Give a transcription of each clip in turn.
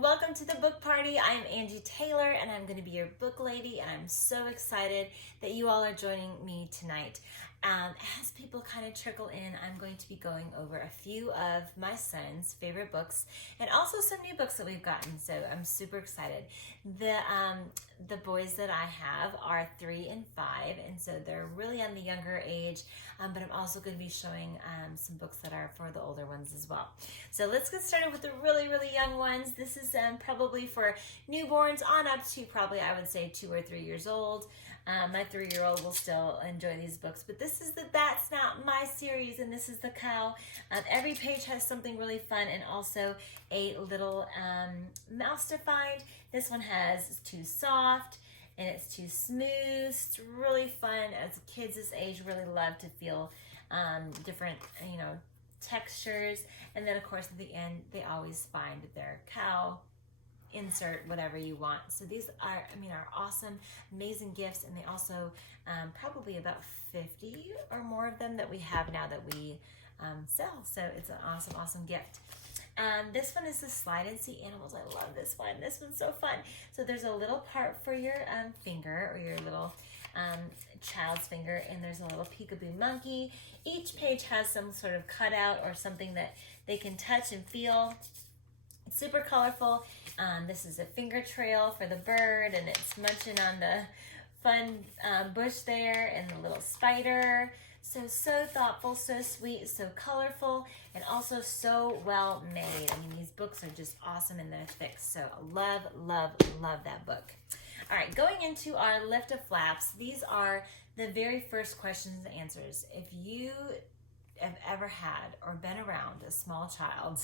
welcome to the book party. I'm Angie Taylor and I'm going to be your book lady, and I'm so excited that you all are joining me tonight. As people kind of trickle in, I'm going to be going over a few of my son's favorite books and also some new books that we've gotten, so I'm super excited. The boys that I have are 3 and 5, and so they're really on the younger age, but I'm also going to be showing some books that are for the older ones as well. So let's get started with the really, really young ones. This is probably for newborns on up to probably, I would say, 2 or 3 years old. My 3-year-old will still enjoy these books, but this is the That's Not My series, and this is the Cow. Every page has something really fun and also a little mouse to find. This one has It's Too Soft and It's Too Smooth. It's really fun. As kids this age really love to feel different, textures. And then of course at the end they always find their cow. Insert whatever you want. So these are awesome, amazing gifts, and they also probably about 50 or more of them that we have now that we sell. So it's an awesome gift. This one is the Slide and See Animals. I love this one. This one's so fun. So there's a little part for your finger, or your little child's finger, and there's a little peekaboo monkey. Each page has some sort of cutout or something that they can touch and feel. It's super colorful. This is a finger trail for the bird, and it's munching on the fun bush there, and the little spider. So thoughtful, so sweet, so colorful, and also so well made. These books are just awesome in their fix. So love that book. All right, going into our Lift of Flaps, these are the very first questions and answers. If you have ever had or been around a small child,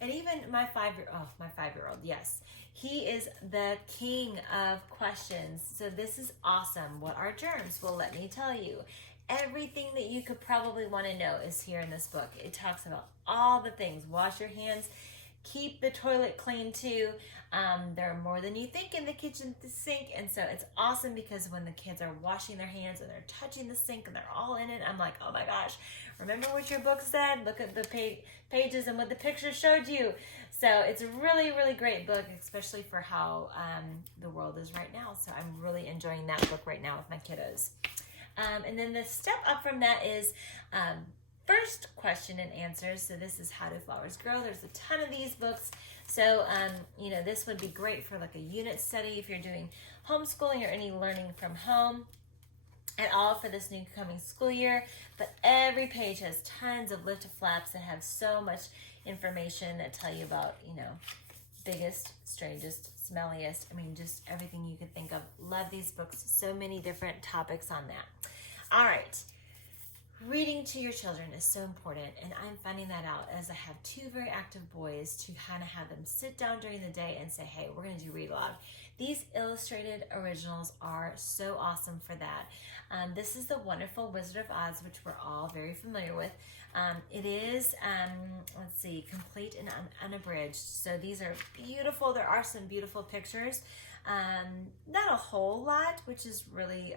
and even my 5-year-old, yes, he is the king of questions. So this is awesome. What are germs? Well, let me tell you. Everything that you could probably want to know is here in this book. It talks about all the things. Wash your hands. Keep the toilet clean too. There are more than you think in the kitchen sink, and so it's awesome because when the kids are washing their hands and they're touching the sink and they're all in it, I'm like, oh my gosh, remember what your book said? Look at the pages and what the picture showed you. So it's a really, really great book, especially for how the world is right now. So I'm really enjoying that book right now with my kiddos. And then the step up from that is first question and answers. So this is How Do Flowers Grow? There's a ton of these books. So, this would be great for like a unit study if you're doing homeschooling or any learning from home at all for this new coming school year. But every page has tons of Lift of Flaps that have so much information that tell you about, biggest, strangest, smelliest. Just everything you could think of. Love these books. So many different topics on that. All right. Reading to your children is so important, and I'm finding that out as I have 2 very active boys to kind of have them sit down during the day and say, hey, we're going to do read aloud. These illustrated originals are so awesome for that. This is the wonderful Wizard of Oz, which we're all very familiar with. It is, complete and unabridged. So these are beautiful. There are some beautiful pictures. Not a whole lot, which is really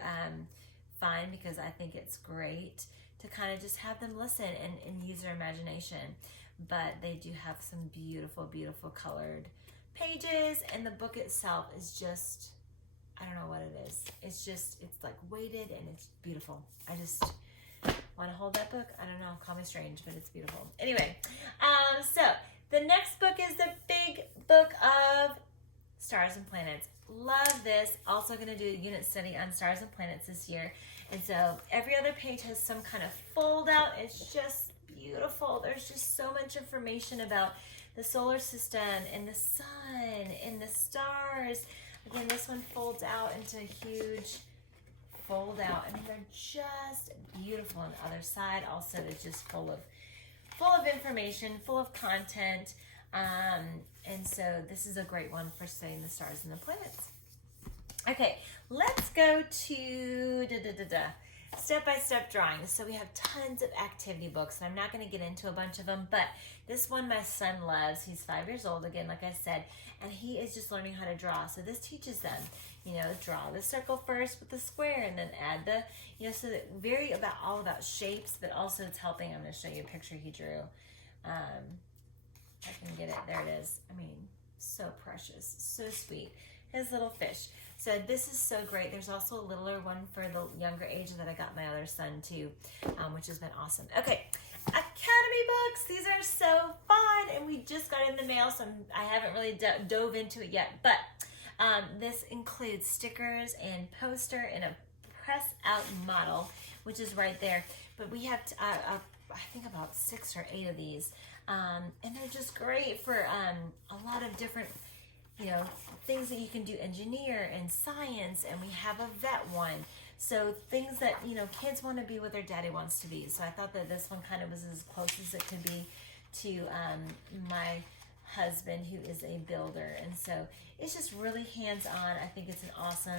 fine because I think it's great to kind of just have them listen and use their imagination. But they do have some beautiful colored pages, and the book itself is just, I don't know what it is. It's like weighted and it's beautiful. I just want to hold that book. I don't know, call me strange, but it's beautiful. Anyway, so the next book is the big book of Stars and Planets. Love this. Also going to do a unit study on stars and planets this year. And so every other page has some kind of fold out. It's just beautiful. There's just so much information about the solar system and the sun and the stars. Again, this one folds out into a huge fold out. They're just beautiful. On the other side also is just full of information, full of content. And so this is a great one for studying the stars and the planets. Okay, let's go to step-by-step drawing. So we have tons of activity books, and I'm not going to get into a bunch of them, but this one my son loves. He's 5 years old, again, like I said, and he is just learning how to draw. So this teaches them, draw the circle first with the square, and then add the, so that all about shapes, but also it's helping. I'm going to show you a picture he drew. I can get it. There it is. So precious, so sweet. His little fish. So this is so great. There's also a littler one for the younger age that I got my other son too, which has been awesome. Okay, Academy books. These are so fun, and we just got in the mail, so I haven't really dove into it yet. But this includes stickers and poster and a press out model, which is right there. But we have, I think about 6 or 8 of these, and they're just great for a lot of different, things that you can do, engineer and science, and we have a vet one. So things that, kids want to be what their daddy wants to be. So I thought that this one kind of was as close as it could be to my husband, who is a builder. And so it's just really hands-on. I think it's an awesome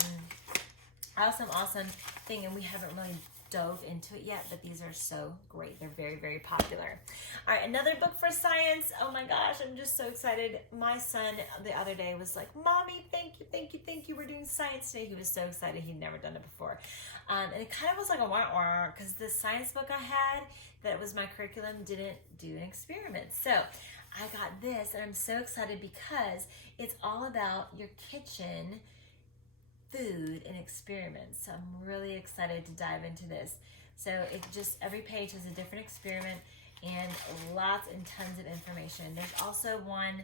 thing, and we haven't really dove into it yet, but these are so great. They're very, very popular. All right, another book for science. Oh my gosh, I'm just so excited. My son the other day was like, Mommy, thank you. We're doing science today. He was so excited. He'd never done it before. And it kind of was like a wah-wah, because the science book I had that was my curriculum didn't do an experiment. So I got this, and I'm so excited because it's all about your kitchen food and experiments. So I'm really excited to dive into this. So it just, every page has a different experiment and lots and tons of information. There's also one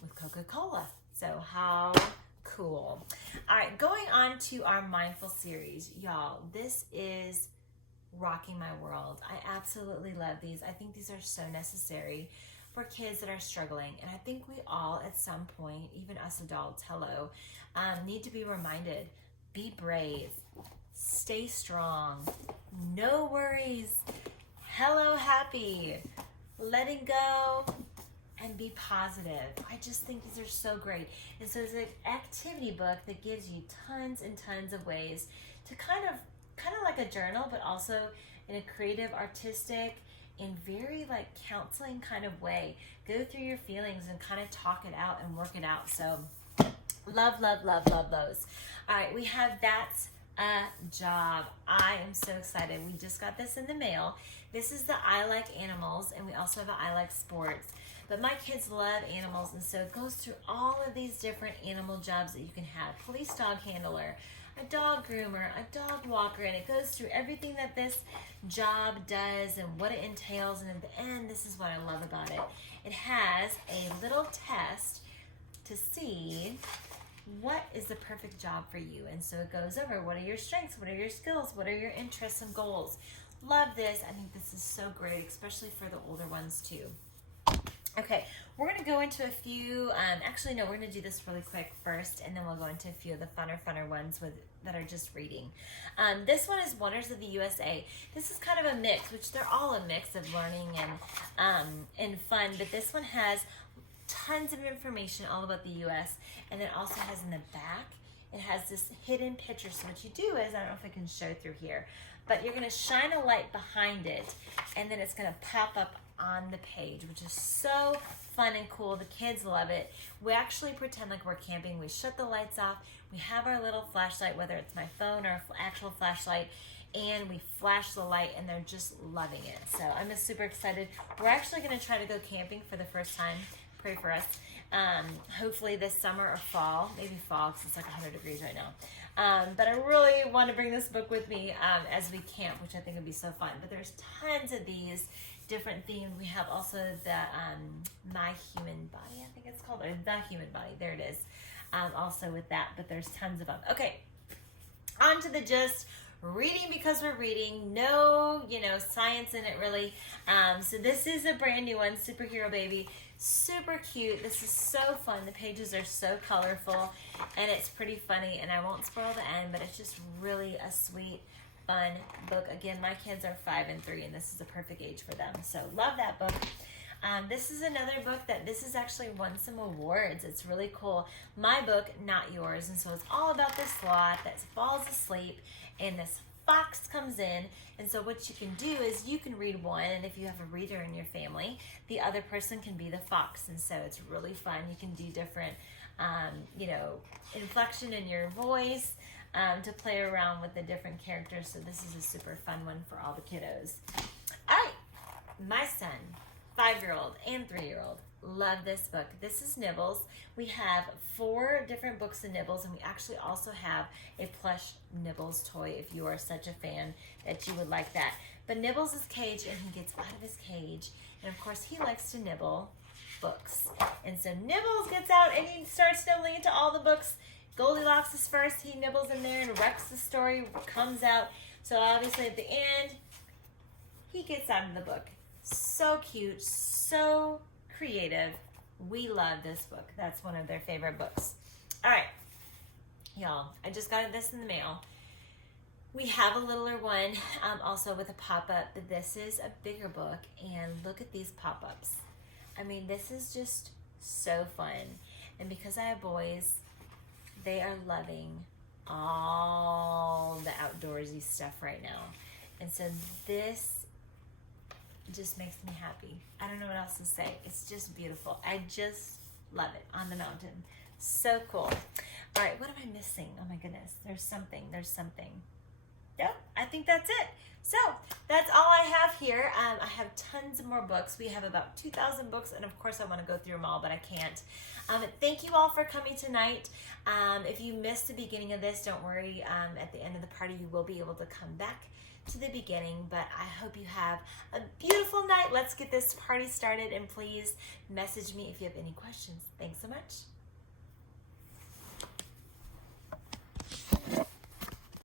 with Coca-Cola. So how cool. All right, going on to our mindful series. Y'all, this is rocking my world. I absolutely love these. I think these are so necessary for kids that are struggling. And I think we all, at some point, even us adults, need to be reminded, be brave, stay strong, no worries, happy, letting go, and be positive. I just think these are so great. And so it's an activity book that gives you tons and tons of ways to kind of like a journal, but also in a creative, artistic, in very like counseling kind of way. Go through your feelings and kind of talk it out and work it out. So love those. All right, we have That's a Job. I am so excited. We just got this in the mail. This is the I Like Animals, and we also have a I Like Sports. But my kids love animals, and so it goes through all of these different animal jobs that you can have. Police dog handler, a dog groomer, a dog walker, and it goes through everything that this job does and what it entails. And at the end, this is what I love about it. It has a little test to see what is the perfect job for you. And so it goes over what are your strengths, what are your skills, what are your interests and goals. Love this. I think this is so great, especially for the older ones too. Okay, we're going to go into a few, actually no, we're going to do this really quick first, and then we'll go into a few of the funner ones that are just reading. This one is Wonders of the USA. This is kind of a mix, which they're all a mix of learning and fun, but this one has tons of information all about the US, and it also has in the back, it has this hidden picture. So what you do is, I don't know if I can show through here, but you're going to shine a light behind it, and then it's going to pop up on the page, which is so fun and cool. The kids love it. We actually pretend like we're camping. We shut the lights off. We have our little flashlight, whether it's my phone or actual flashlight, and we flash the light, and they're just loving it. So I'm just super excited. We're actually going to try to go camping for the first time. Pray for us. Hopefully this summer or fall, maybe fall, because it's like 100 degrees right now. But I really want to bring this book with me as we camp, which I think would be so fun. But there's tons of these different themes. We have also the My Human Body, I think it's called, or The Human Body. There it is. Also with that, but there's tons of them. Okay, on to the just reading because we're reading. No, science in it really. So this is a brand new one, Superhero Baby. Super cute. This is so fun. The pages are so colorful, and it's pretty funny, and I won't spoil the end, but it's just really a sweet, fun book. Again, my kids are 5 and 3, and this is the perfect age for them. So love that book. This is another book this is actually won some awards. It's really cool. My book, Not Yours. And so it's all about this sloth that falls asleep, and this fox comes in. And so what you can do is you can read one, and if you have a reader in your family, the other person can be the fox. And so it's really fun. You can do different, inflection in your voice to play around with the different characters. So this is a super fun one for all the kiddos. All right, my son, 5-year-old and 3-year-old, love this book. This is Nibbles. We have 4 different books of Nibbles, and we actually also have a plush Nibbles toy if you are such a fan that you would like that. But Nibbles is caged, and he gets out of his cage, and of course he likes to nibble books. And so Nibbles gets out and he starts nibbling into all the books. Goldilocks is first. He nibbles in there and wrecks the story, comes out. So obviously at the end, he gets out of the book. So cute, so creative. We love this book. That's one of their favorite books. All right, y'all, I just got this in the mail. We have a littler one also with a pop-up, but this is a bigger book, and look at these pop-ups. I mean, this is just so fun. And because I have boys, they are loving all the outdoorsy stuff right now. And so this just makes me happy. I don't know what else to say. It's just beautiful. I just love it on the mountain. So cool. All right, what am I missing? Oh my goodness, there's something. Nope, I think that's it. So that's all I have here. I have tons more books. We have about 2,000 books, and of course I want to go through them all, but I can't. Thank you all for coming tonight. If you missed the beginning of this, don't worry. At the end of the party, you will be able to come back to the beginning, but I hope you have a beautiful night. Let's get this party started, and please message me if you have any questions. Thanks so much.